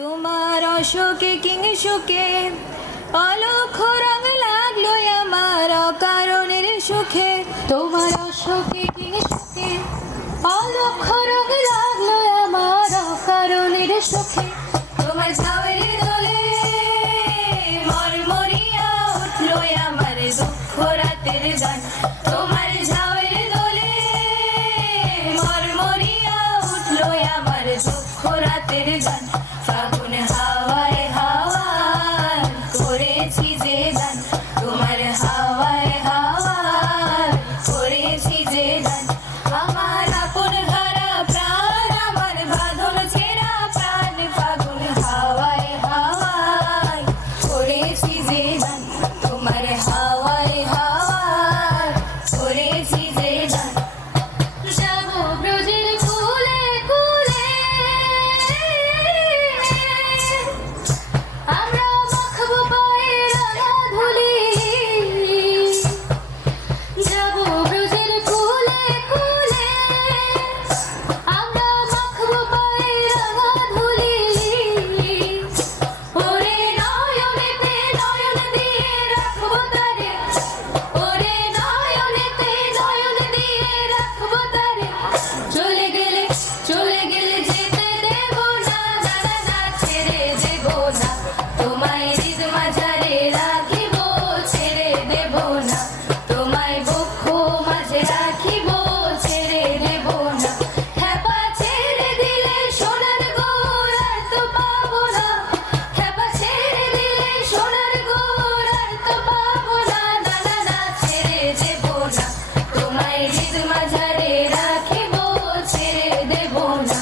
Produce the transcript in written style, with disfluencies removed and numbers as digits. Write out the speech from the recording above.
তোমার অশোকে কিংসুকে অলক্ষ রং লাগলো আমার অকারণের সুখে। তোমার অশোকে কিংসুকে অলক্ষ রং লাগলো আমার অকারণের সুখে। তোমার ঝাউয়ের দোলে মরমরিয়া উঠলো আমার দুঃখ রাতের গান। তোমার ঝাউয়ের দোলে মরমরিয়া উঠলো আমার দুঃখ রাতের গান। ফাগুন হাওয়ায় হাওয়ায় করেছি যে গান, তোমার হাওয়ায় হাওয়ায় করেছি যে গান। আমার আপন হারা প্রাণ, আমার বাঁধন ছেঁড়া প্রাণ, ফাগুন হাওয়ায় হাওয়ায় করেছি যে গান, তোমার হাওয়ায় হাওয়ায় করেছি যে গান। যাবো ব্রজের কুলে কুলে, আমরা মাখবো পায়ে রাঙা ধুলি। যাবো ব্রজের কুলে কুলে, আমরা মাখবো পায়ে রাঙা ধুলি। ওরে নয়নেতে নয়ন দিয়ে রাখবো তারে, ওরে নয়নেতে নয়ন দিয়ে রাখবো তারে। চলে গেলে যেতে দেব না, না না না ছেড়ে দেব না। তোমায় হৃদ মাঝারে রাখিব, ছেড়ে দেব না। তোমায় বক্ষ মাঝে রাখিব, ছেড়ে দেব না। খেপা ছেড়ে দিলে সোনার গোর আর তো পাবো না, খেপা ছেড়ে দিলে সোনার গোর আর তো পাবো না। না না না ছেড়ে দেব না, তোমায় হৃদ মাঝারে রাখিব, ছেড়ে দেব না।